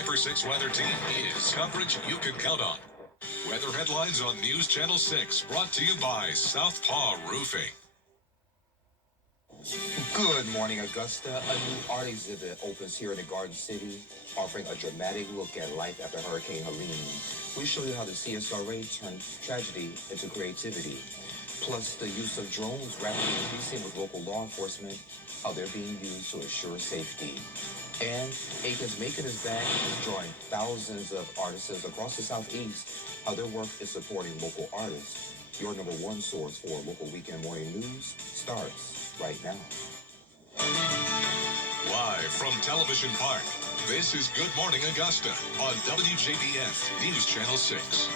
5 for 6 weather team is coverage you can count on. Weather headlines on News Channel 6, brought to you by Southpaw Roofing. Good morning, Augusta. A new art exhibit opens here in the Garden City, offering a dramatic look at life after Hurricane Helene. We show you how the CSRA turned tragedy into creativity. Plus, the use of drones rapidly increasing with local law enforcement, how they're being used to ensure safety. And Aiken's Macon is back, drawing thousands of artisans across the Southeast, how their work is supporting local artists. Your number one source for local weekend morning news starts right now. Live from Television Park, this is Good Morning Augusta on WJBF News Channel 6.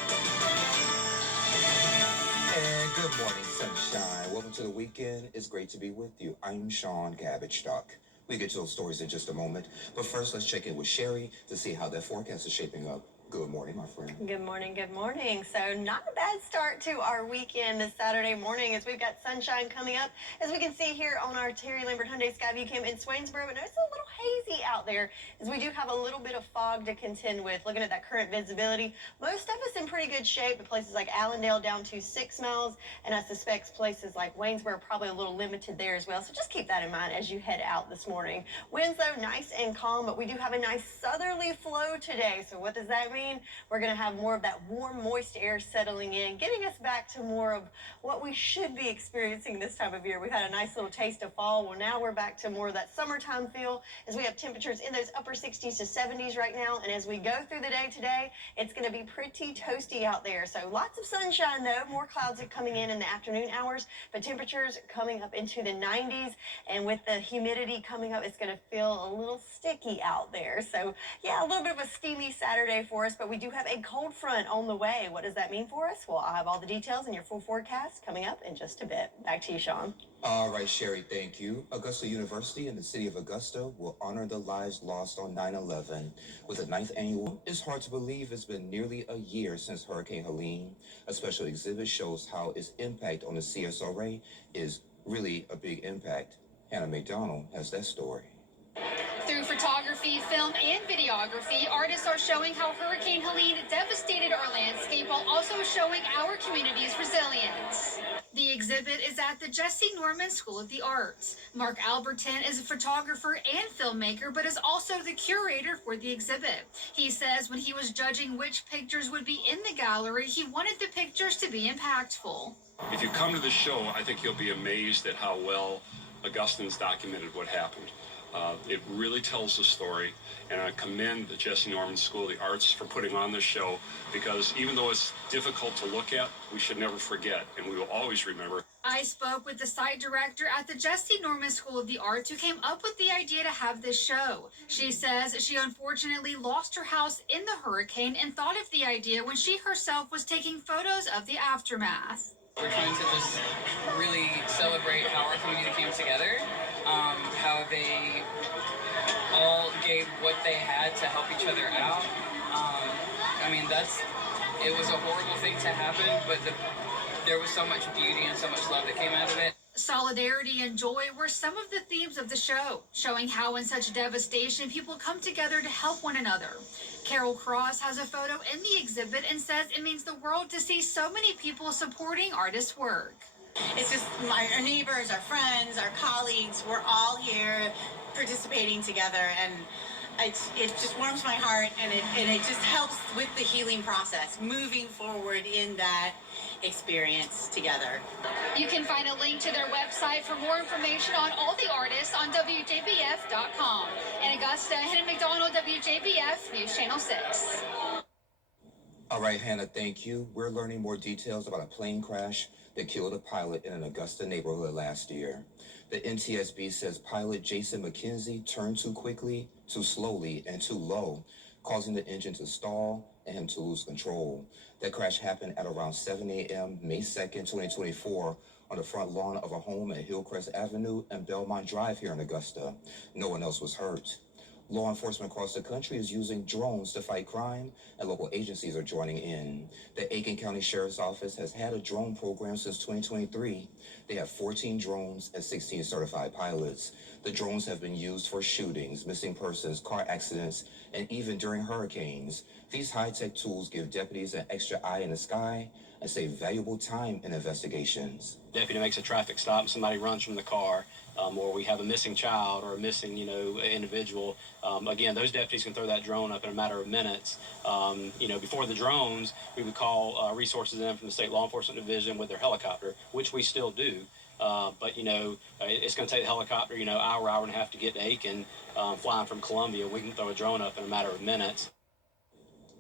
And good morning, sunshine. Welcome to the weekend. It's great to be with you. I'm Sean Cabbage Stock. We'll get to those stories in just a moment. But first, let's check in with Sherry to see how that forecast is shaping up. Good morning, my friend. Good morning, good morning. So not a bad start to our weekend this Saturday morning as we've got sunshine coming up. As we can see here on our Terry Lambert Hyundai Skyview Cam in Swainsboro, but it's a little hazy out there as we do have a little bit of fog to contend with. Looking at that current visibility, most of us in pretty good shape, but places like Allendale down to 6 miles, and I suspect places like Waynesboro probably a little limited there as well. So just keep that in mind as you head out this morning. Winds, though, nice and calm, but we do have a nice southerly flow today. So what does that mean? We're going to have more of that warm, moist air settling in, getting us back to more of what we should be experiencing this time of year. We've had a nice little taste of fall. Well, now we're back to more of that summertime feel as we have temperatures in those upper 60s to 70s right now. And as we go through the day today, it's going to be pretty toasty out there. So lots of sunshine, though. More clouds are coming in the afternoon hours, but temperatures coming up into the 90s. And with the humidity coming up, it's going to feel a little sticky out there. So, yeah, a little bit of a steamy Saturday for us, but we do have a cold front on the way. What does that mean for us? Well, I'll have all the details in your full forecast coming up in just a bit. Back to you, Sean. All right, Sherry, thank you. Augusta University and the city of Augusta will honor the lives lost on 9/11 with the 9th annual. It's hard to believe it's been nearly a year since Hurricane Helene. A special exhibit shows how its impact on the CSRA is really a big impact. Hannah McDonald has that story. Through photography, film, and videography, artists are showing how Hurricane Helene devastated our landscape while also showing our community's resilience. The exhibit is at the Jesse Norman School of the Arts. Mark Albertin is a photographer and filmmaker, but is also the curator for the exhibit. He says when he was judging which pictures would be in the gallery, he wanted the pictures to be impactful. If you come to the show, I think you'll be amazed at how well Augustans documented what happened. It really tells the story, and I commend the Jesse Norman School of the Arts for putting on this show, because even though it's difficult to look at, we should never forget, and we will always remember. I spoke with the site director at the Jesse Norman School of the Arts who came up with the idea to have this show. She says she unfortunately lost her house in the hurricane and thought of the idea when she herself was taking photos of the aftermath. We're trying to just really celebrate how our community came together, how they all gave what they had to help each other out. I mean, it was a horrible thing to happen, but there was so much beauty and so much love that came out of it. Solidarity and joy were some of the themes of the show, showing how in such devastation people come together to help one another. Carol Cross has a photo in the exhibit and says it means the world to see so many people supporting artists' work. It's just our neighbors, our friends, our colleagues, we're all here participating together, and it just warms my heart, and it just helps with the healing process, moving forward in that experience together. You can find a link to their website for more information on all the artists on WJBF.com. In Augusta, Hannah McDonald, WJBF News Channel 6. All right, Hannah, thank you. We're learning more details about a plane crash that killed a pilot in an Augusta neighborhood last year. The NTSB says pilot Jason McKenzie turned too quickly, too slowly, and too low, causing the engine to stall and him to lose control. That crash happened at around 7 a.m. May 2nd, 2024, on the front lawn of a home at Hillcrest Avenue and Belmont Drive here in Augusta. No one else was hurt. Law enforcement across the country is using drones to fight crime, and local agencies are joining in. The Aiken County Sheriff's Office has had a drone program since 2023. They have 14 drones and 16 certified pilots. The drones have been used for shootings, missing persons, car accidents, and even during hurricanes. These high-tech tools give deputies an extra eye in the sky and save valuable time in investigations. Deputy makes a traffic stop and somebody runs from the car, or we have a missing child or a missing, individual. Again, those deputies can throw that drone up in a matter of minutes. Before the drones, we would call resources in from the State Law Enforcement Division with their helicopter, which we still do. It's going to take the helicopter, hour and a half to get to Aiken, flying from Columbia. We can throw a drone up in a matter of minutes.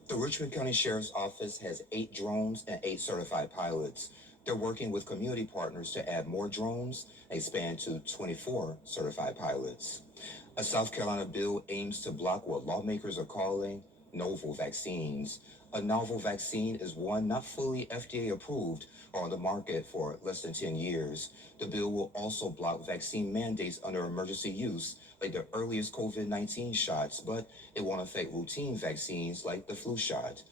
The Richmond County Sheriff's Office has 8 drones and 8 certified pilots. They're working with community partners to add more drones and expand to 24 certified pilots. A South Carolina bill aims to block what lawmakers are calling novel vaccines. A novel vaccine is one not fully FDA approved or on the market for less than 10 years. The bill will also block vaccine mandates under emergency use, like the earliest COVID-19 shots, but it won't affect routine vaccines like the flu shot.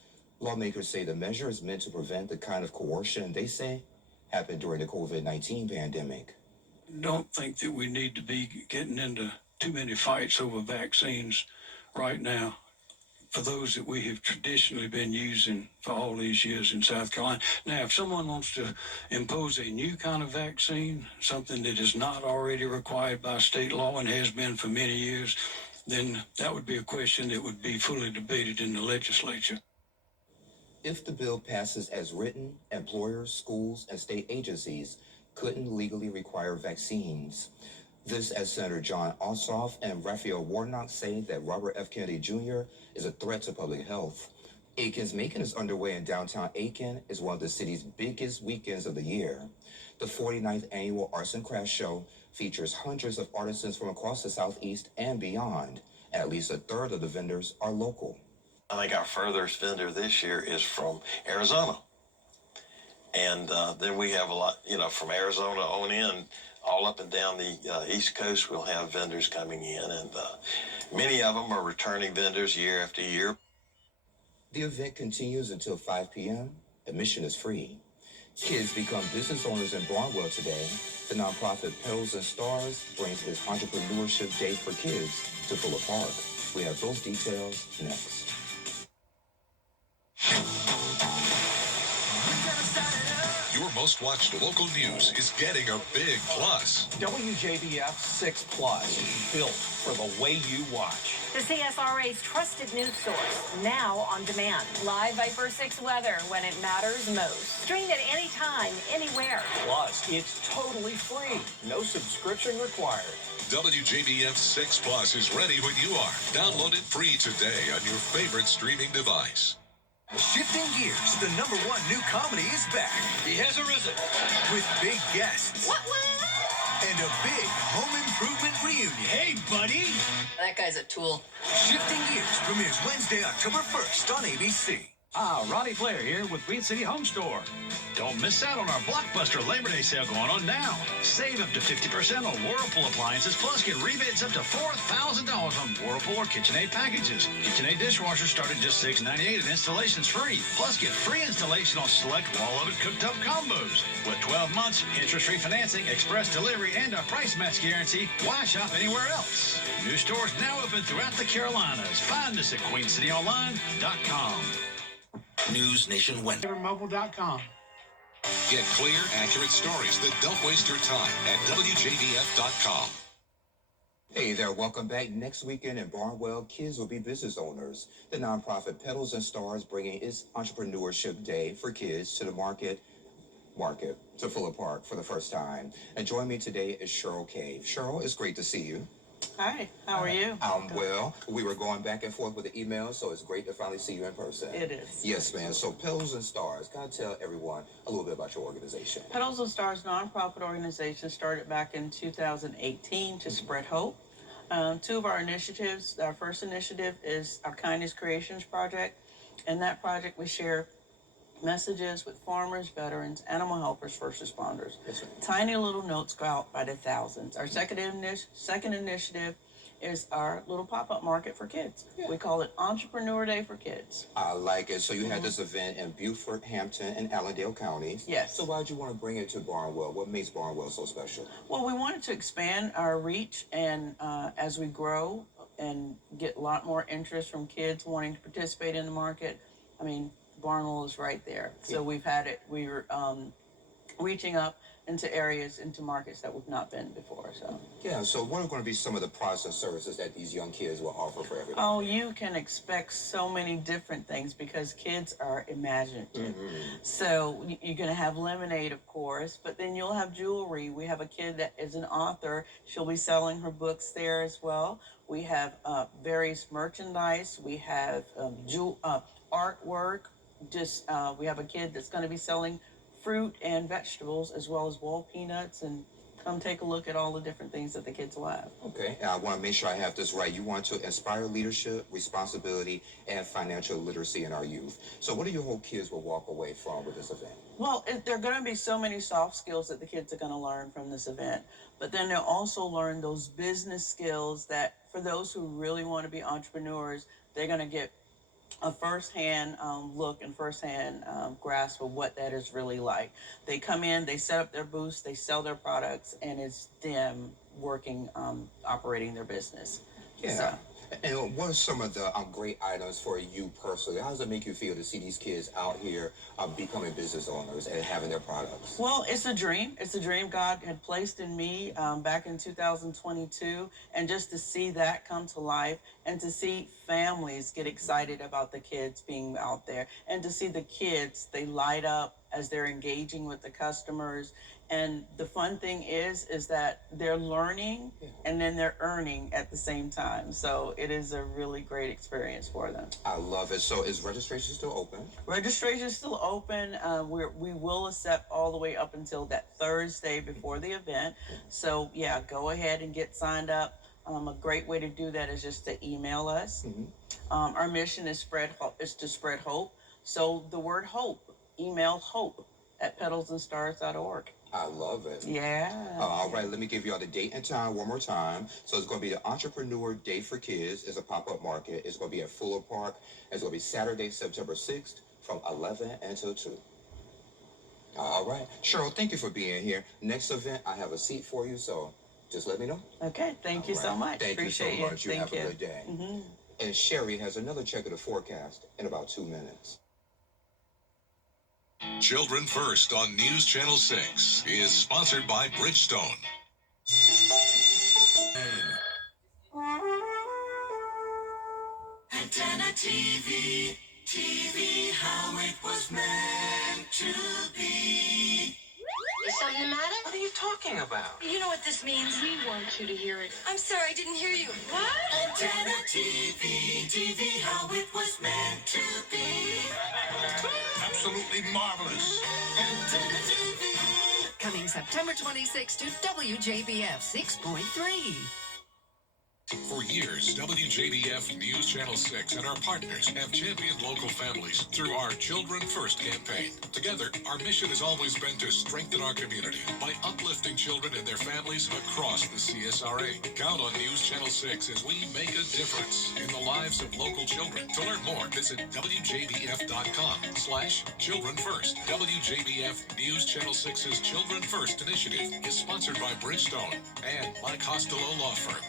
Lawmakers say the measure is meant to prevent the kind of coercion they say happened during the COVID-19 pandemic. Don't think that we need to be getting into too many fights over vaccines right now. For those that we have traditionally been using for all these years in South Carolina. Now, if someone wants to impose a new kind of vaccine, something that is not already required by state law and has been for many years, then that would be a question that would be fully debated in the legislature. If the bill passes as written, employers, schools, and state agencies couldn't legally require vaccines. This as Senator John Ossoff and Raphael Warnock say that Robert F. Kennedy Jr. is a threat to public health. Aiken's Macon is underway in downtown Aiken is one of the city's biggest weekends of the year. The 49th annual Arts and Crafts Show features hundreds of artisans from across the Southeast and beyond. At least a third of the vendors are local. I think our furthest vendor this year is from Arizona. And then we have a lot, from Arizona on in, all up and down the East Coast, we'll have vendors coming in. And many of them are returning vendors year after year. The event continues until 5 p.m. Admission is free. Kids become business owners in Barnwell today. The nonprofit Petals and Stars brings its Entrepreneurship Day for Kids to Fuller Park. We have those details next. Your most watched local news is getting a big plus. WJBF 6 Plus, built for the way you watch. The CSRA's trusted news source, now on demand. Live Viper 6 weather when it matters most. Stream it anytime, anywhere. Plus, it's totally free. No subscription required. WJBF 6 Plus is ready when you are. Download it free today on your favorite streaming device. Shifting gears, the #1 new comedy is back. He has arisen. With big guests. What? And a big home improvement reunion. Hey, buddy. That guy's a tool. Shifting Gears premieres Wednesday, October 1st on ABC. Ronnie Flair here with Queen City Home Store. Don't miss out on our blockbuster Labor Day sale going on now. Save up to 50% on Whirlpool appliances, plus get rebates up to $4,000 on Whirlpool or KitchenAid packages. KitchenAid dishwashers start at just $6.98 and installation's free. Plus get free installation on select wall-oven cooktop combos. With 12 months, interest-free financing, express delivery, and a price match guarantee, why shop anywhere else? New stores now open throughout the Carolinas. Find us at QueenCityOnline.com. News Nation Wednesday. Mobile.com. Get clear, accurate stories that don't waste your time at WJBF.com. Hey there, welcome back. Next weekend in Barnwell, kids will be business owners. The nonprofit Petals and Stars bringing its Entrepreneurship Day for kids to the market to Fuller Park for the first time. And joining me today is Cheryl Cave. Cheryl, it's great to see you. Hi, how are you? I'm well. We were going back and forth with the email, so it's great to finally see you in person. It is. Yes, man. So Petals and Stars, kind of tell everyone a little bit about your organization. Petals and Stars nonprofit organization started back in 2018 to spread hope. Two of our initiatives, our first initiative is our Kindness Creations Project. In that project, we share messages with farmers, veterans, animal helpers, first responders. Yes, sir. Tiny little notes go out by the thousands. Our second initiative is our little pop-up market for kids. We call it Entrepreneur Day for Kids. I like it. So you had this event in Beaufort, Hampton, and Allendale counties. Yes. So why'd you want to bring it to Barnwell? What makes Barnwell so special? Well, we wanted to expand our reach, and as we grow and get a lot more interest from kids wanting to participate in the market, I mean, Barnwell is right there. So we've had it. We were reaching up into areas, into markets that we've not been before. So Yeah, so what are going to be some of the products and services that these young kids will offer for everybody? oh, you can expect so many different things because kids are imaginative. So you're going to have lemonade, of course, but then you'll have jewelry. We have a kid that is an author. She'll be selling her books there as well. We have various merchandise. We have artwork. We have a kid that's going to be selling fruit and vegetables as well as wall peanuts, and come take a look at all the different things that the kids will have. Okay, and I want to make sure I have this right. You want to inspire leadership, responsibility, and financial literacy in our youth. So what do you hope kids will walk away from with this event? Well, there are going to be so many soft skills that the kids are going to learn from this event, but then they'll also learn those business skills that for those who really want to be entrepreneurs, they're going to get a firsthand look and firsthand grasp of what that is really like. They come in, they set up their booths, they sell their products, and it's them working, operating their business. Yeah. So, and what are some of the great items for you personally? How does it make you feel to see these kids out here becoming business owners and having their products? well, it's a dream. It's a dream God had placed in me back in 2022. And just to see that come to life and to see families get excited about the kids being out there and to see the kids, they light up as they're engaging with the customers. And the fun thing is that they're learning and then they're earning at the same time. So it is a really great experience for them. I love it. So is registration still open? Registration is still open. We will accept all the way up until that Thursday before the event. So yeah, go ahead and get signed up. A great way to do that is just to email us. Our mission is to spread hope. So the word hope, email hope@petalsandstars.org. I love it. Yeah. All right, let me give you all the date and time one more time. So it's going to be the Entrepreneur Day for Kids. It's a pop-up market. It's going to be at Fuller Park. It's going to be Saturday, September 6th from 11 until 2. All right. Cheryl, thank you for being here. Next event, I have a seat for you, so just let me know. Okay, thank you so much. Thank Appreciate you so much. You Thank have a good day. And Sherry has another check of the forecast in about 2 minutes. Children First on News Channel 6 is sponsored by Bridgestone. Antenna TV, TV how it was meant to be. Is something the matter? What are you talking about? You know what this means. We want you to hear it. I'm sorry, I didn't hear you. What? Antenna TV, TV how it was meant to be. Absolutely marvelous. Antenna TV. Coming September 26 to WJBF 6.3. For years, WJBF News Channel 6 and our partners have championed local families through our Children First campaign. Together, our mission has always been to strengthen our community by uplifting children and their families across the CSRA. Count on News Channel 6 as we make a difference in the lives of local children. To learn more, visit WJBF.com/Children First. WJBF News Channel 6's Children First initiative is sponsored by Bridgestone and Mike Costello Law Firm.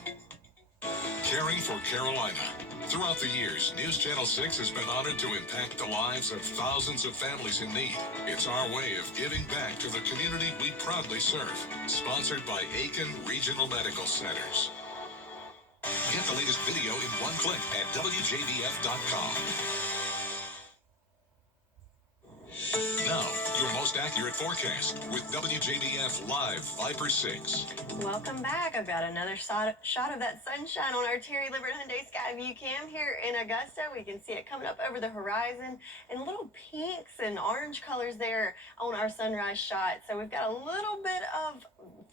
Caring for Carolina. Throughout the years, News Channel 6 has been honored to impact the lives of thousands of families in need. It's our way of giving back to the community we proudly serve. Sponsored by Aiken Regional Medical Centers. Get the latest video in one click at WJBF.com. Now, your most accurate forecast with WJBF Live Viper 6. Welcome back. I've got another shot of that sunshine on our Terry Limbert Hyundai Sky View Cam here in Augusta. We can see it coming up over the horizon and little pinks and orange colors there on our sunrise shot. So we've got a little bit of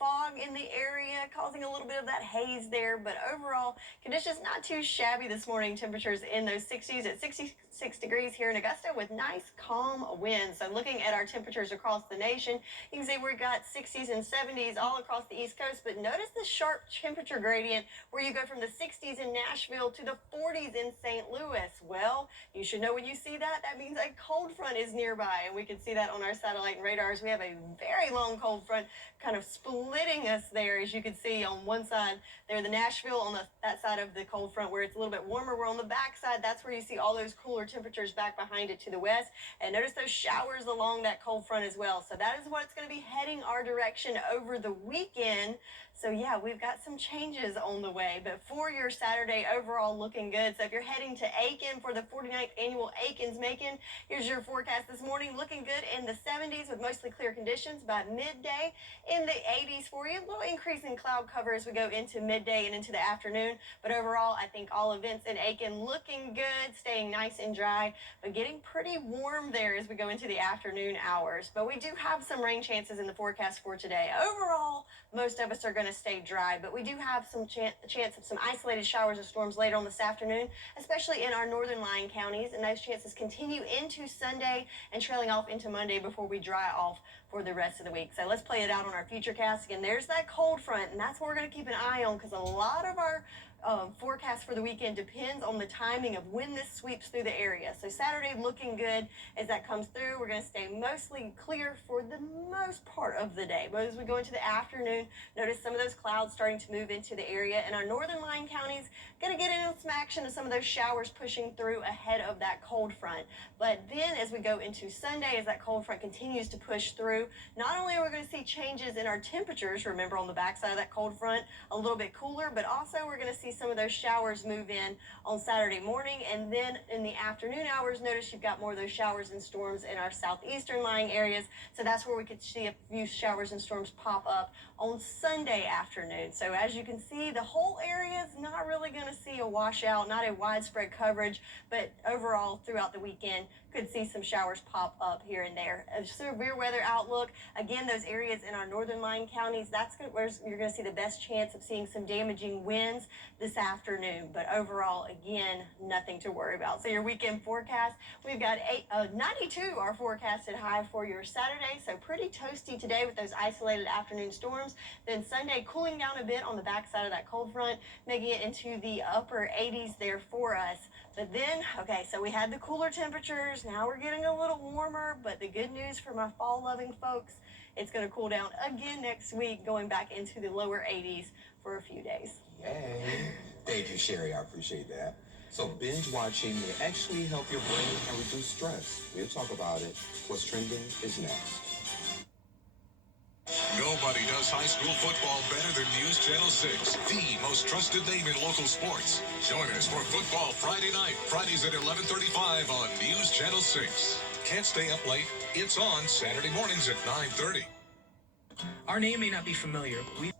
fog in the area, causing a little bit of that haze there. But overall, conditions not too shabby this morning. Temperatures in those 60s at 66 degrees here in Augusta with nice, calm winds. So looking at our temperatures across the nation, you can see we've got 60s and 70s all across the East Coast. But notice the sharp temperature gradient where you go from the 60s in Nashville to the 40s in St. Louis. Well, you should know when you see that, that means a cold front is nearby. And we can see that on our satellite and radars. We have a very long cold front kind of splitting us there, as you can see on one side there, the Nashville on that side of the cold front where it's a little bit warmer. We're on the back side. That's where you see all those cooler temperatures back behind it to the west. And notice those showers along that cold front as well. So that is what's going to be heading our direction over the weekend. So yeah, we've got some changes on the way, but for your Saturday overall looking good. So if you're heading to Aiken for the 49th annual Aiken's Macon, here's your forecast this morning. Looking good in the 70s with mostly clear conditions by midday. In the 80s for you, a little increase in cloud cover as we go into midday and into the afternoon. But overall, I think all events in Aiken looking good, staying nice and dry, but getting pretty warm there as we go into the afternoon hours. But we do have some rain chances in the forecast for today. Overall, most of us are going to stay dry, but we do have some chance of some isolated showers or storms later on this afternoon, especially in our northern lying counties, and those chances continue into Sunday and trailing off into Monday before we dry off for the rest of the week. So let's play it out on our futurecast. Again, there's that cold front, and that's what we're going to keep an eye on because a lot of our forecast for the weekend depends on the timing of when this sweeps through the area. So Saturday looking good as that comes through. We're going to stay mostly clear for the most part of the day. But as we go into the afternoon, notice some of those clouds starting to move into the area. And our northern lying counties going to get into some action of some of those showers pushing through ahead of that cold front. But then as we go into Sunday, as that cold front continues to push through, not only are we going to see changes in our temperatures, remember on the backside of that cold front, a little bit cooler, but also we're going to see some of those showers move in on Saturday morning. And then in the afternoon hours, notice you've got more of those showers and storms in our southeastern lying areas. So that's where we could see a few showers and storms pop up on Sunday afternoon. So as you can see, the whole area is not really going to see a washout, not a widespread coverage, but overall throughout the weekend could see some showers pop up here and there. A severe weather outlook, again, those areas in our northern lying counties, that's where you're going to see the best chance of seeing some damaging winds this afternoon. But overall, again, nothing to worry about. So your weekend forecast, we've got 92 are forecasted high for your Saturday. So pretty toasty today with those isolated afternoon storms. Then Sunday cooling down a bit on the backside of that cold front, making it into the upper 80s there for us. But then, okay, so we had the cooler temperatures. Now we're getting a little warmer, but the good news for my fall-loving folks, it's going to cool down again next week, going back into the lower 80s for a few days. Yay. Thank you, Sherry. I appreciate that. So binge watching may actually help your brain and reduce stress. We'll talk about it. What's trending is next. Nobody does high school football better than News Channel 6, the most trusted name in local sports. Join us for Football Friday night, Fridays at 11:35 on News Channel 6. Can't stay up late? It's on Saturday mornings at 9:30. Our name may not be familiar, but we...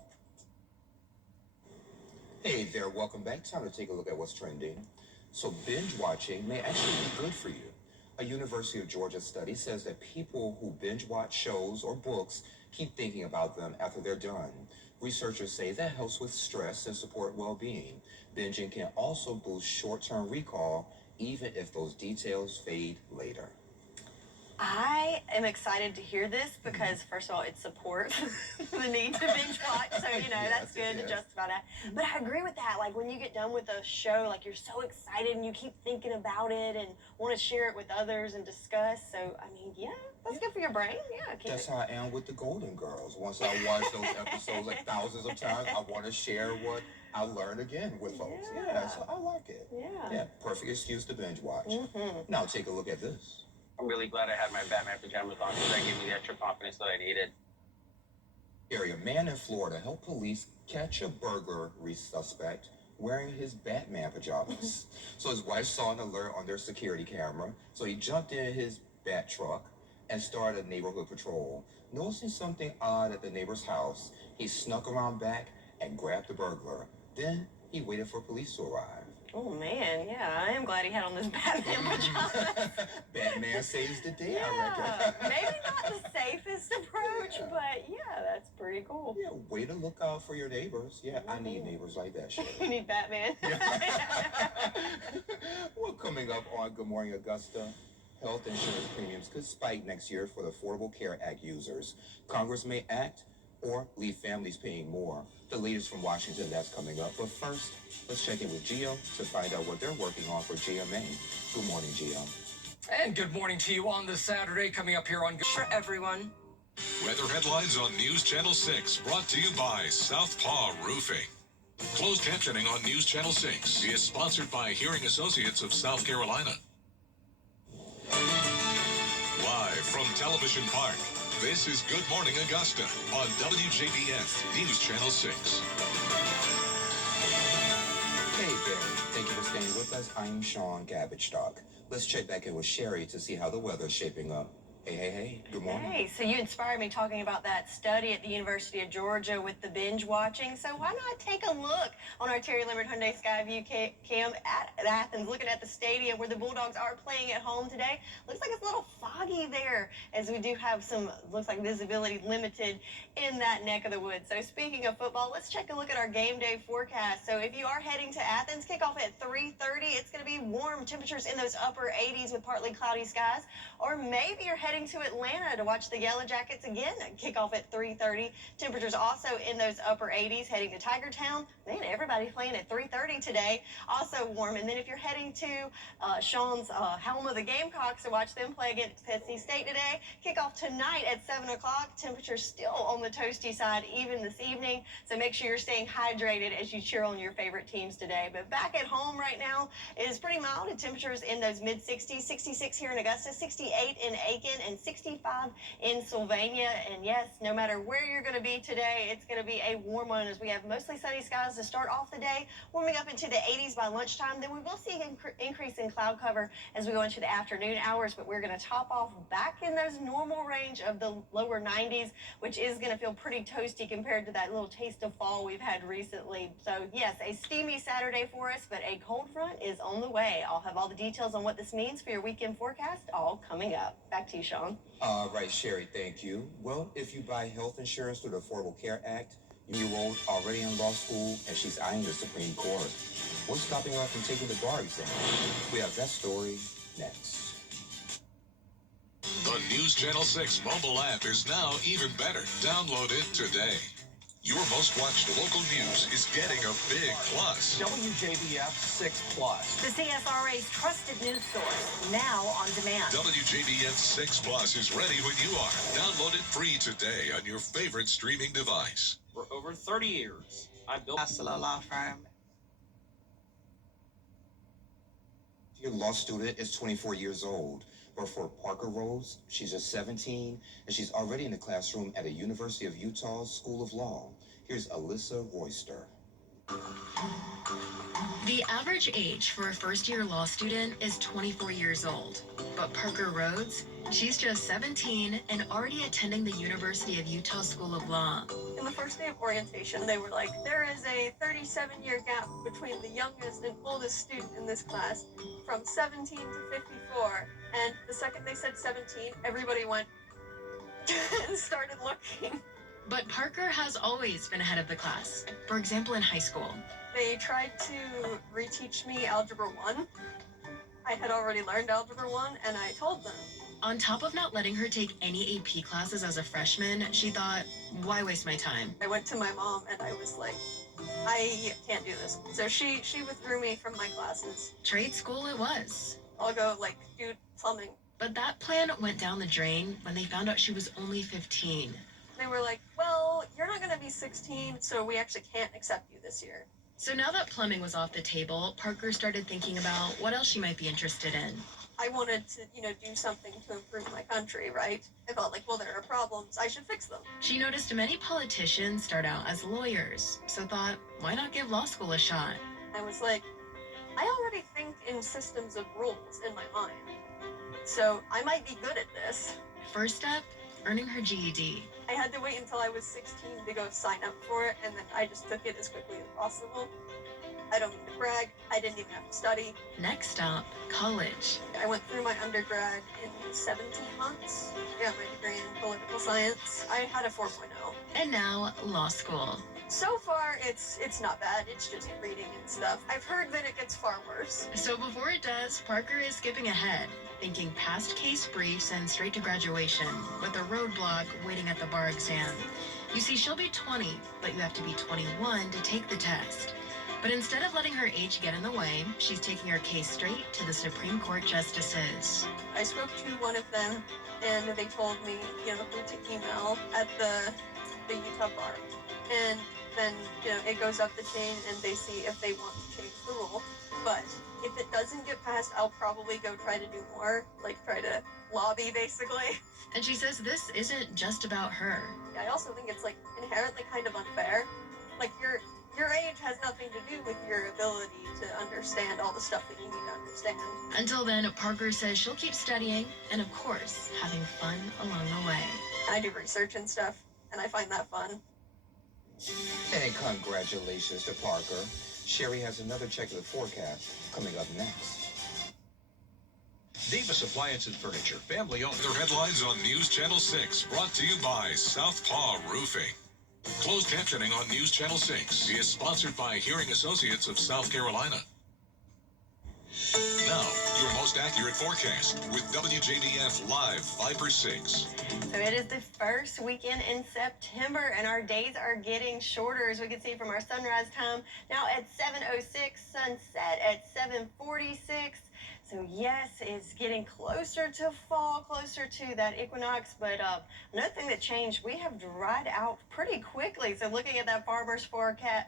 Hey there, welcome back. Time to take a look at what's trending. So binge watching may actually be good for you. A University of Georgia study says that people who binge watch shows or books keep thinking about them after they're done. Researchers say that helps with stress and support well-being. Binging can also boost short-term recall, even if those details fade later. I am excited to hear this because, first of all, it supports the need to binge watch. So, that's good to justify that. But I agree with that. Like, when you get done with a show, like, you're so excited and you keep thinking about it and want to share it with others and discuss. So, I mean, yeah, that's good for your brain. Yeah, That's how I am with the Golden Girls. Once I watch those episodes like thousands of times, I want to share what I learned again with folks. Yeah, so I like it. Yeah, perfect excuse to binge watch. Now take a look at this. I'm really glad I had my Batman pajamas on because that gave me the extra confidence that I needed. A man in Florida helped police catch a burglary suspect wearing his Batman pajamas. So his wife saw an alert on their security camera, so he jumped in his bat truck and started a neighborhood patrol. Noticing something odd at the neighbor's house, he snuck around back and grabbed the burglar. Then he waited for police to arrive. Oh man, yeah, I am glad he had on those Batman pajamas. Batman saves the day, Yeah, I reckon. maybe not the safest approach, but yeah, that's pretty cool. Yeah, way to look out for your neighbors. Yeah, I need neighbors like that, Sherry. You need Batman. Well, coming up on Good Morning Augusta, health insurance premiums could spike next year for the Affordable Care Act users. Congress may act or leave families paying more. The latest from Washington, that's coming up. But first, let's check in with Gio to find out what they're working on for GMA. Good morning, Gio. And good morning to you on this Saturday, coming up here on for everyone. Weather headlines on News Channel 6, brought to you by Southpaw Roofing. Closed captioning on News Channel 6 is sponsored by Hearing Associates of South Carolina. Live from Television Park, this is Good Morning Augusta on WJBF News Channel 6. Hey there. Thank you for staying with us. I'm Sean Gabbage Dog. Let's check back in with Sherry to see how the weather's shaping up. Hey. Good morning. Hey, so you inspired me talking about that study at the University of Georgia with the binge watching. So why not take a look on our Terry Lambert Hyundai Skyview cam at Athens, looking at the stadium where the Bulldogs are playing at home today. Looks like it's a little foggy there, as we do have some, looks like visibility limited in that neck of the woods. So speaking of football, let's check a look at our game day forecast. So if you are heading to Athens, kickoff at 3:30. It's going to be warm, temperatures in those upper 80s with partly cloudy skies. Or maybe you're heading to Atlanta to watch the Yellow Jackets again. Kick off at 3:30. Temperatures also in those upper 80s. Heading to Tiger Town, man, everybody's playing at 3:30 today. Also warm. And then if you're heading to Sean's home of the Gamecocks to watch them play against Tennessee State today, kick off tonight at 7 o'clock. Temperatures still on the toasty side even this evening. So make sure you're staying hydrated as you cheer on your favorite teams today. But back at home right now, it is pretty mild. The temperatures in those mid-60s, 66 here in Augusta, 68 in Aiken, and 65 in Sylvania. And yes, no matter where you're going to be today, it's going to be a warm one as we have mostly sunny skies to start off the day, warming up into the 80s by lunchtime. Then we will see an increase in cloud cover as we go into the afternoon hours, but we're going to top off back in those normal range of the lower 90s, which is going to feel pretty toasty compared to that little taste of fall we've had recently. So yes, a steamy Saturday for us, but a cold front is on the way. I'll have all the details on what this means for your weekend forecast all coming up. Back to you, Sean. All right, Sherry, thank you. Well, if you buy health insurance through the Affordable Care Act, your year-old already in law school, and she's eyeing the Supreme Court. What's stopping her from taking the bar exam? We have that story next. The News Channel 6 mobile app is now even better. Download it today. Your most watched local news is getting a big plus. WJBF 6 Plus. The CSRA's trusted news source, now on demand. WJBF 6 Plus is ready when you are. Download it free today on your favorite streaming device. For over 30 years, I've built Costello Law Firm. Your law student is 24 years old. But for Parker Rose, she's just 17, and she's already in the classroom at a University of Utah School of Law. Here's Alyssa Royster. The average age for a first-year law student is 24 years old. But Parker Rhodes, she's just 17 and already attending the University of Utah School of Law. In the first day of orientation, they were like, there is a 37-year gap between the youngest and oldest student in this class, from 17 to 54. And the second they said 17, everybody went and started looking. But Parker has always been ahead of the class. For example, in high school. They tried to reteach me Algebra 1. I had already learned Algebra 1, and I told them. On top of not letting her take any AP classes as a freshman, she thought, why waste my time? I went to my mom, and I was like, I can't do this. So she withdrew me from my classes. Trade school it was. I'll go, do plumbing. But that plan went down the drain when they found out she was only 15. They were like, well, you're not going to be 16, so we actually can't accept you this year. So now that plumbing was off the table, Parker started thinking about what else she might be interested in. I wanted to, do something to improve my country, right? I felt like, well, there are problems. I should fix them. She noticed many politicians start out as lawyers, so thought, why not give law school a shot? I was like, I already think in systems of rules in my mind, so I might be good at this. First step, earning her GED. I had to wait until I was 16 to go sign up for it, and then I just took it as quickly as possible. I don't even brag, I didn't even have to study. Next stop, college. I went through my undergrad in 17 months. I got my degree in political science. I had a 4.0. And now, law school. So far, it's not bad. It's just reading and stuff. I've heard that it gets far worse. So before it does, Parker is skipping ahead, thinking past case briefs and straight to graduation, with a roadblock waiting at the bar exam. You see, she'll be 20, but you have to be 21 to take the test. But instead of letting her age get in the way, she's taking her case straight to the Supreme Court justices. I spoke to one of them, and they told me, who to email at the Utah bar. And then, it goes up the chain, and they see if they want to change the rule. But if it doesn't get passed, I'll probably go try to do more, try to lobby, basically. And she says this isn't just about her. I also think it's, inherently kind of unfair. Your age has nothing to do with your ability to understand all the stuff that you need to understand. Until then, Parker says she'll keep studying and, of course, having fun along the way. I do research and stuff, and I find that fun. And congratulations to Parker. Sherry has another check of the forecast coming up next. Davis Appliance and Furniture, family owned. Their headlines on News Channel 6, brought to you by Southpaw Roofing. Closed captioning on News Channel 6 is sponsored by Hearing Associates of South Carolina. Now, your most accurate forecast with WJBF Live Viper 6. So it is the first weekend in September, and our days are getting shorter, as we can see from our sunrise time now at 7:06, sunset at 7:46. So yes, it's getting closer to fall, closer to that equinox. But another thing that changed, we have dried out pretty quickly. So looking at that farmer's forecast,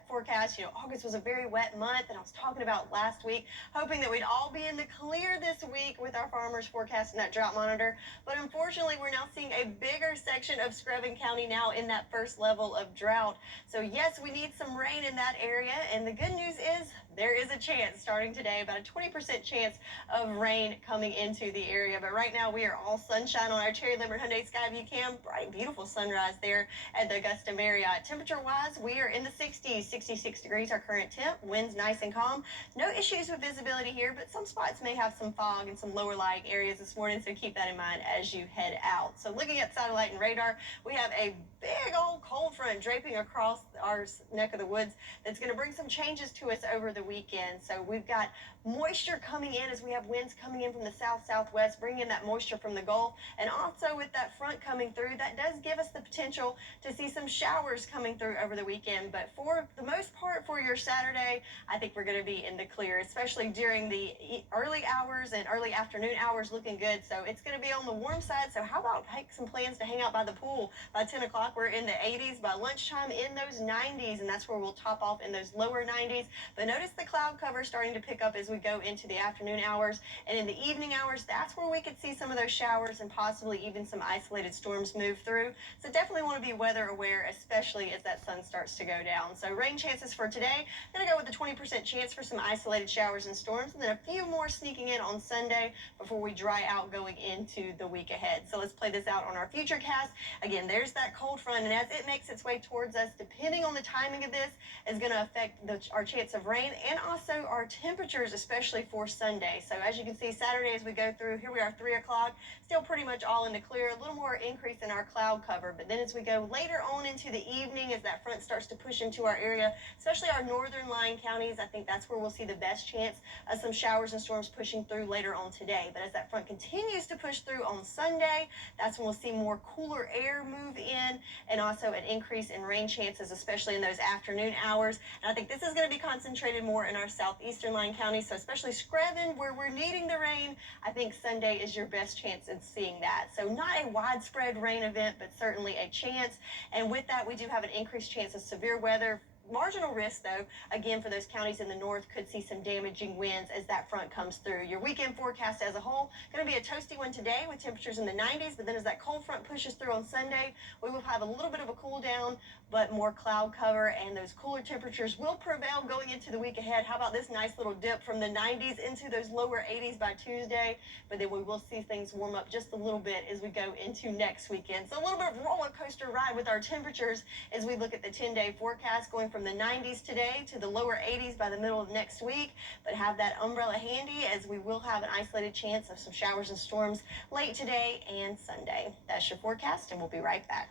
August was a very wet month, and I was talking about last week, hoping that we'd all be in the clear this week with our farmer's forecast and that drought monitor. But unfortunately, we're now seeing a bigger section of Screven County now in that first level of drought. So yes, we need some rain in that area. And the good news is there is a chance starting today, about a 20% chance of rain coming into the area. But right now we are all sunshine on our Cherry Lambert Hyundai Skyview Cam. Bright, beautiful sunrise there at the Augusta Marriott. Temperature-wise, we are in the 60s, 66 degrees our current temp. Winds nice and calm. No issues with visibility here, but some spots may have some fog and some lower lying areas this morning, so keep that in mind as you head out. So looking at satellite and radar, we have a big old cold front draping across our neck of the woods that's going to bring some changes to us over the weekend. So we've got moisture coming in as we have winds coming in from the south-southwest, bringing in that moisture from the Gulf. And also with that front coming through, that does give us the potential to see some showers coming through over the weekend. But for the most part, for your Saturday, I think we're going to be in the clear, especially during the early hours and early afternoon hours, looking good. So it's going to be on the warm side. So how about make some plans to hang out by the pool? By 10 o'clock, we're in the 80s. By lunchtime, in those 90s, and that's where we'll top off in those lower 90s. But notice the cloud cover starting to pick up as we go into the afternoon hours. And in the evening hours, that's where we could see some of those showers and possibly even some isolated storms move through. So definitely want to be weather aware, especially as that sun starts to go down. So rain chances for today, going to go with a 20% chance for some isolated showers and storms, and then a few more sneaking in on Sunday before we dry out going into the week ahead. So let's play this out on our future cast. Again, there's that cold front, and as it makes its way towards us, depending on the timing of this, is going to affect our chance of rain and also our temperatures, especially for Sunday. So as you can see, Saturday as we go through, here we are 3 o'clock, still pretty much all in the clear, a little more increase in our cloud cover. But then as we go later on into the evening, as that front starts to push into our area, especially our northern lying counties, I think that's where we'll see the best chance of some showers and storms pushing through later on today. But as that front continues to push through on Sunday, that's when we'll see more cooler air move in and also an increase in rain chances, especially in those afternoon hours. And I think this is going to be concentrated more in our southeastern lying counties, so especially Screven, where we're needing the rain. I think Sunday is your best chance in seeing that. So not a widespread rain event, but certainly a chance. And with that, we do have an increased chance of severe weather. Marginal risk, though, again, for those counties in the north, could see some damaging winds as that front comes through. Your weekend forecast as a whole, going to be a toasty one today with temperatures in the 90s, but then as that cold front pushes through on Sunday, we will have a little bit of a cool down, but more cloud cover, and those cooler temperatures will prevail going into the week ahead. How about this nice little dip from the 90s into those lower 80s by Tuesday? But then we will see things warm up just a little bit as we go into next weekend. So a little bit of roller coaster ride with our temperatures as we look at the 10-day forecast, going from from the 90s today to the lower 80s by the middle of next week. But have that umbrella handy, as we will have an isolated chance of some showers and storms late today and Sunday. That's your forecast, and we'll be right back.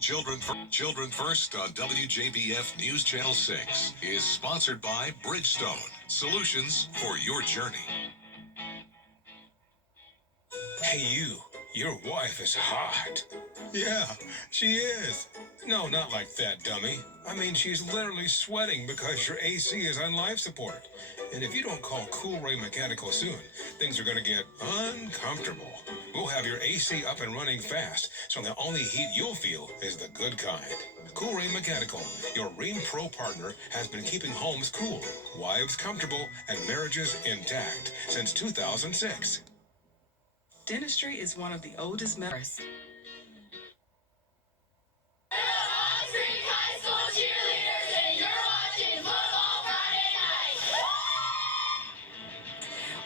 Children First on WJBF News Channel 6 is sponsored by Bridgestone, solutions for your journey. Hey, your wife is hot. Yeah, she is. No, not like that, dummy. I mean, she's literally sweating because your AC is on life support. And if you don't call Cool Ray Mechanical soon, things are going to get uncomfortable. We'll have your AC up and running fast, so the only heat you'll feel is the good kind. Cool Ray Mechanical, your Rheem Pro partner, has been keeping homes cool, wives comfortable, and marriages intact since 2006. Dentistry is one of the oldest medicines.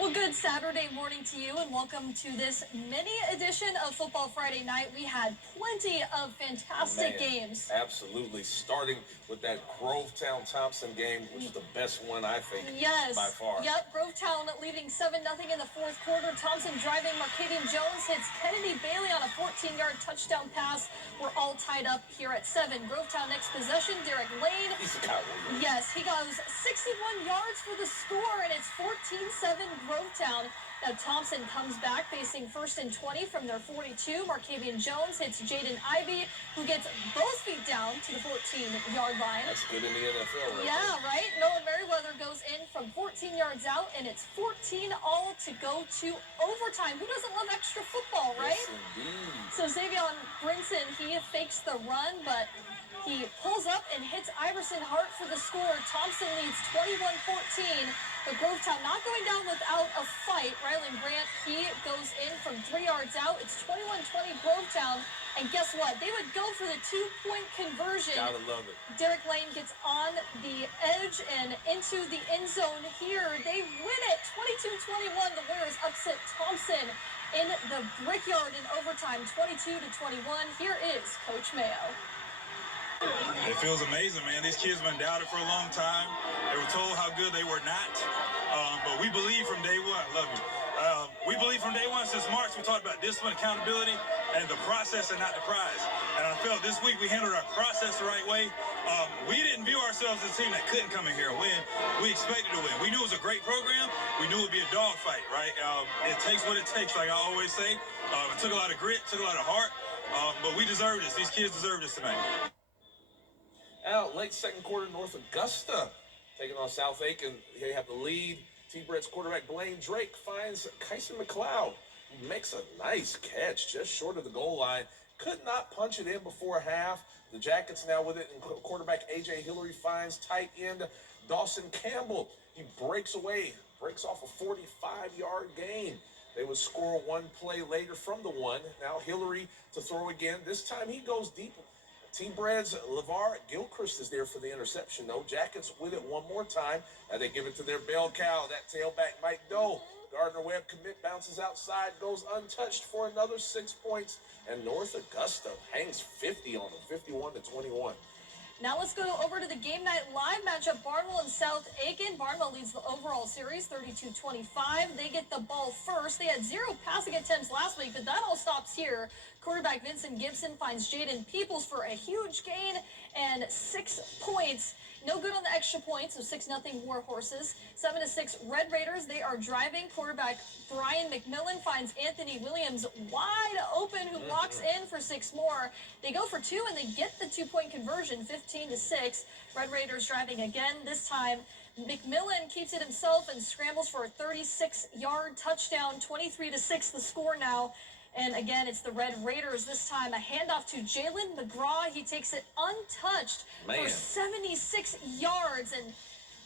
Well, good Saturday morning to you, and welcome to this mini edition of Football Friday Night. We had plenty of fantastic games. Absolutely. Starting with that Grovetown-Thompson game, which is the best one, I think, Yes. by far. Yep, Grovetown leading 7-0 in the fourth quarter. Thompson driving, Markavian Jones hits Kennedy Bailey on a 14-yard touchdown pass. We're all tied up here at 7. Grovetown next possession, Derek Lane. He's a coward. Yes, he goes 61 yards for the score, and it's 14-7 Grovetown. Now Thompson comes back facing 1st and 20 from their 42. Markavian Jones hits Jaden Ivey, who gets both feet down to the 14-yard line. That's good in the NFL, right? Yeah, right? Noah Merriweather goes in from 14 yards out, and it's 14 all to go to overtime. Who doesn't love extra football, right? Yes, indeed. So Xavier Brinson, he fakes the run, but he pulls up and hits Iverson Hart for the score. Thompson leads 21-14. But Grovetown not going down without a fight. Rylan Grant, he goes in from 3 yards out. It's 21-20 Grovetown. And guess what? They would go for the 2-point conversion. Gotta love it. Derek Lane gets on the edge and into the end zone here. They win it 22-21. The Warriors upset Thompson in the Brickyard in overtime, 22-21. Here is Coach Mayo. It feels amazing, man. These kids have been doubted for a long time. They were told how good they were not. But we believe from day one. Love you. We believe from day one since March. We talked about discipline, accountability, and the process and not the prize. And I felt this week we handled our process the right way. We didn't view ourselves as a team that couldn't come in here and win. We expected to win. We knew it was a great program. We knew it would be a dogfight, right? It takes what it takes, like I always say. It took a lot of grit, took a lot of heart. But we deserve this. These kids deserve this tonight. Out late second quarter, North Augusta taking on South Aiken. They have the lead. T-Brett's quarterback Blaine Drake finds Kyson McLeod, who makes a nice catch just short of the goal line. Could not punch it in before half. The Jackets now with it, and quarterback A.J. Hillary finds tight end Dawson Campbell. He breaks away, breaks off a 45-yard gain. They would score one play later from the one. Now Hillary to throw again. This time he goes deep. T-Brad's LeVar Gilchrist is there for the interception, though. Jackets with it one more time. Now they give it to their bell cow, that tailback Mike Doe. Gardner-Webb commit, bounces outside, goes untouched for another 6 points. And North Augusta hangs 50 on them, 51-21. Now let's go over to the Game Night Live matchup. Barnwell and South Aiken. Barnwell leads the overall series, 32-25. They get the ball first. They had 0 passing attempts last week, but that all stops here. Quarterback Vincent Gibson finds Jaden Peoples for a huge gain and 6 points. No good on the extra point, so 6-0 War Horses. 7-6 Red Raiders. They are driving. Quarterback Brian McMillan finds Anthony Williams wide open, who walks in for 6 more. They go for 2, and they get the 2-point conversion, 15-6. Red Raiders driving again. This time, McMillan keeps it himself and scrambles for a 36-yard touchdown, 23-6 the score now. And again, it's the Red Raiders. This time, a handoff to Jalen McGraw. He takes it untouched for 76 yards. And,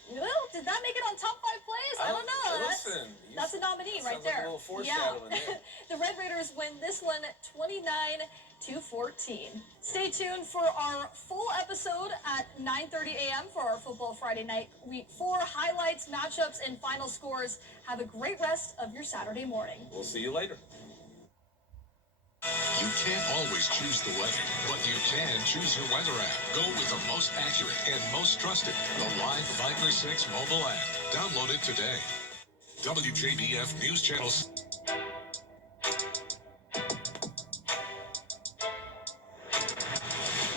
well, did that make it on top 5 plays? I don't know. Listen, that's a nominee right there. Like a little foreshadowing there. The Red Raiders win this one 29-14. Stay tuned for our full episode at 9:30 a.m. for our Football Friday Night Week 4 highlights, matchups, and final scores. Have a great rest of your Saturday morning. We'll see you later. You can't always choose the weather, but you can choose your weather app. Go with the most accurate and most trusted, the Live Viper 6 mobile app. Download it today. WJBF News Channels.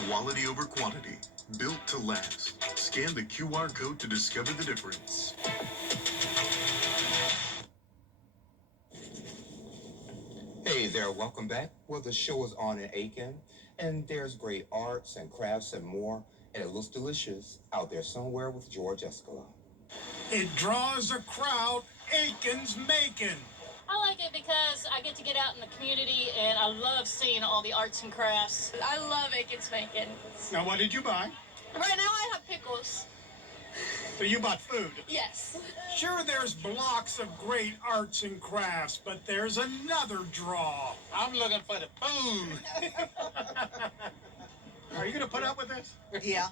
Quality over quantity. Built to last. Scan the QR code to discover the difference. Hey there, welcome back. Well, the show is on in Aiken, and there's great arts and crafts and more, and it looks delicious out there somewhere with George Escalon. It draws a crowd Aiken's making. I like it because I get to get out in the community, and I love seeing all the arts and crafts. I love Aiken's Bacon. Now, what did you buy? Right now I have pickles. So you bought food? Yes. Sure, there's blocks of great arts and crafts, but there's another draw. I'm looking for the food. Are you going to put up with this? Yeah.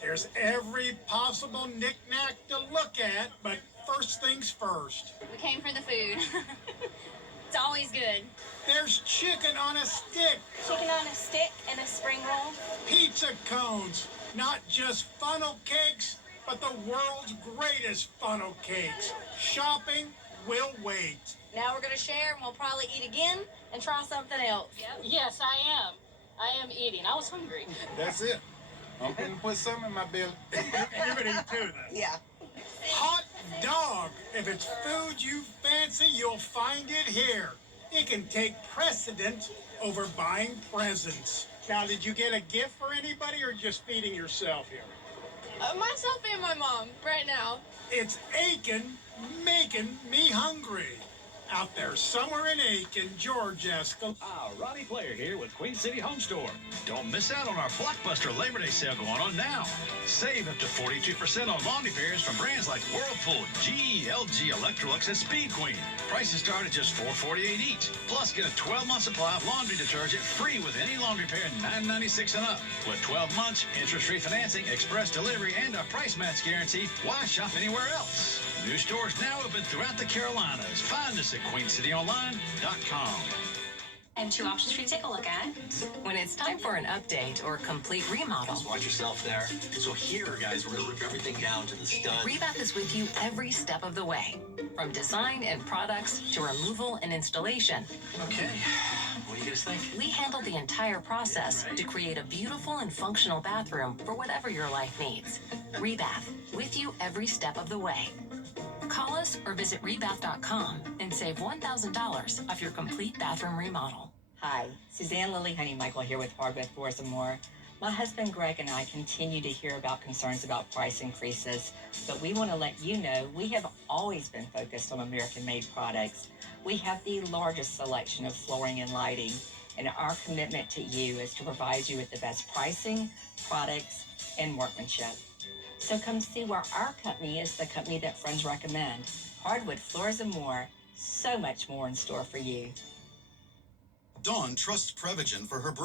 There's every possible knick-knack to look at, but first things first. We came for the food. It's always good. There's chicken on a stick. Chicken on a stick and a spring roll. Pizza cones. Not just funnel cakes, but the world's greatest funnel cakes. Shopping will wait. Now we're going to share, and we'll probably eat again and try something else. Yes, I am. I am eating. I was hungry. That's it. I'm going to put some in my belly. You're going to eat too, then? Yeah. Hot dog. If it's food you fancy, you'll find it here. It can take precedent over buying presents. Now, did you get a gift for anybody or just feeding yourself here? Myself and my mom, right now. It's Aiken making me hungry. Out there somewhere in Aiken, George Escalon. Ronnie Player here with Queen City Home Store. Don't miss out on our blockbuster Labor Day sale going on now. Save up to 42% on laundry pairs from brands like Whirlpool, GE, LG, Electrolux, and Speed Queen. Prices start at just $4.48 each. Plus, get a 12-month supply of laundry detergent free with any laundry pair $9.96 and up. With 12 months, interest-free financing, express delivery, and a price match guarantee, why shop anywhere else? New stores now open throughout the Carolinas. Find us at QueenCityOnline.com. And 2 options for you to take a look at. When it's time for an update or complete remodel, Just watch yourself there. So here, guys, we're gonna rip everything down to the stud. Rebath is with you every step of the way. From design and products to removal and installation. Okay, what do you guys think? We handle the entire process to create a beautiful and functional bathroom for whatever your life needs. Rebath, with you every step of the way. Call us or visit rebath.com and save $1,000 off your complete bathroom remodel. Hi, Suzanne Lily Honeymichael here with Hardwood Floors and More. My husband Greg and I continue to hear about concerns about price increases, but we want to let you know we have always been focused on American-made products. We have the largest selection of flooring and lighting, and our commitment to you is to provide you with the best pricing, products, and workmanship. So come see where our company is the company that friends recommend. Hardwood Floors and More. So much more in store for you. Dawn trusts Prevagen for her